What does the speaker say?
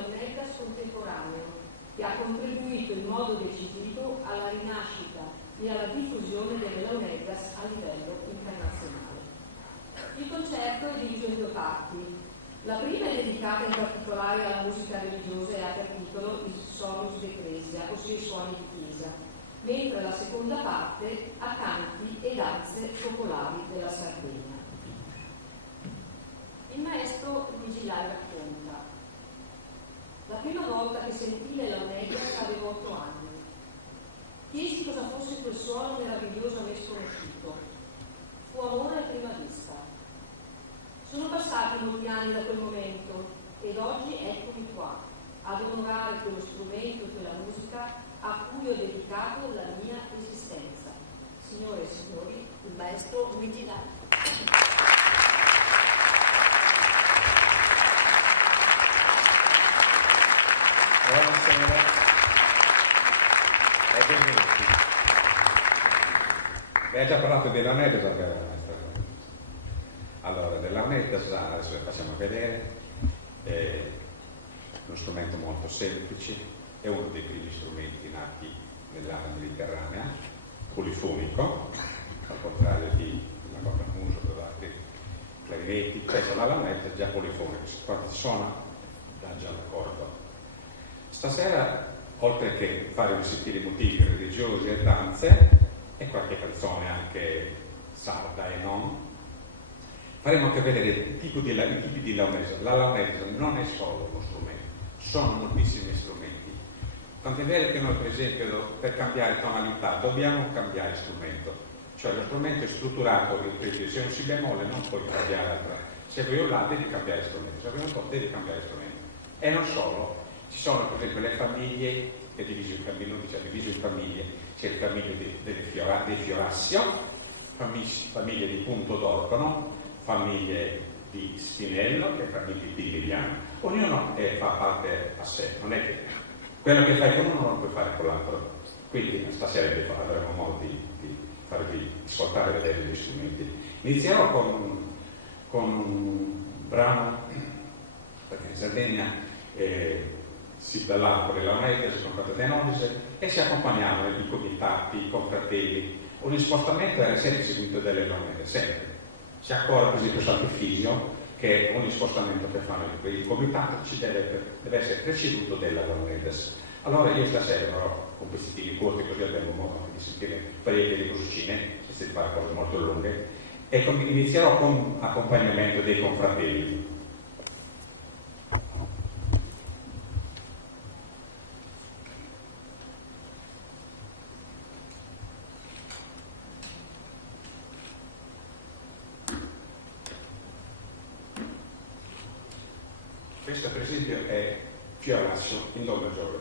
dell'Aunegas contemporaneo, che ha contribuito in modo decisivo alla rinascita e alla diffusione delle Launegas a livello internazionale. Il concerto è diviso in due parti. La prima è dedicata in particolare alla musica religiosa e ha per titolo il Solus d'Ecclesia, ossia i suoni di chiesa, mentre la seconda parte ha canti e danze popolari della Sardegna. Il maestro Luigi Lai racconta: la prima volta che sentii le Launegas avevo 8 anni. Chiesi cosa fosse quel suono meraviglioso a me sconosciuto. Fu amore a prima vista. Sono passati molti anni da quel momento ed oggi eccomi qua, ad onorare quello strumento e quella musica a cui ho dedicato la mia esistenza. Signore e signori, il maestro Luigi Lai. Buonasera e benvenuti. Ha già parlato dell'Aunegas, allora dell'Aunegas adesso le facciamo vedere. È uno strumento molto semplice, è uno dei primi strumenti nati nell'area mediterranea, polifonico, al contrario di una cornamuso o altri clarinetti. Questa la launetta è già polifonico, quando si suona dà già l'accordo. Stasera, oltre che fare un sentire motivi religiosi e danze e qualche canzone anche sarda e non, faremo anche vedere i tipi di launegas. La launegas non è solo uno strumento, sono moltissimi strumenti. Tant'è vero che noi, per esempio, per cambiare tonalità dobbiamo cambiare strumento, cioè lo strumento è strutturato, se è un si bemolle non puoi cambiare altra, se vuoi un la devi cambiare strumento, se vuoi un do devi cambiare strumento. E non solo. Ci sono per esempio le famiglie, che è diviso in famiglie, c'è la famiglia dei Fiorassio, famiglie di Punto d'Orcono, famiglie di Spinello, che è famiglia di Tigliano. Ognuno fa parte a sé, non è che quello che fai con uno non lo puoi fare con l'altro. Quindi stasera avremo modo di farvi ascoltare e vedere gli strumenti. Inizierò con un brano, perché in Sardegna si ballava con le Launegas, sono fatte tenoriche e si accompagnavano i comitati, i confratelli. Ogni spostamento era sempre seguito dalle Launegas, sempre. Si accorre così per Sant'Efisio che ogni spostamento che fanno i comitati ci deve essere preceduto della Launegas. Allora io stasera con questi tiri corti, così abbiamo modo anche di sentire parecchie di cosicine, se si fa cose molto lunghe, e inizierò con accompagnamento dei confratelli. Questo per esempio è Fiorassio in do maggiore.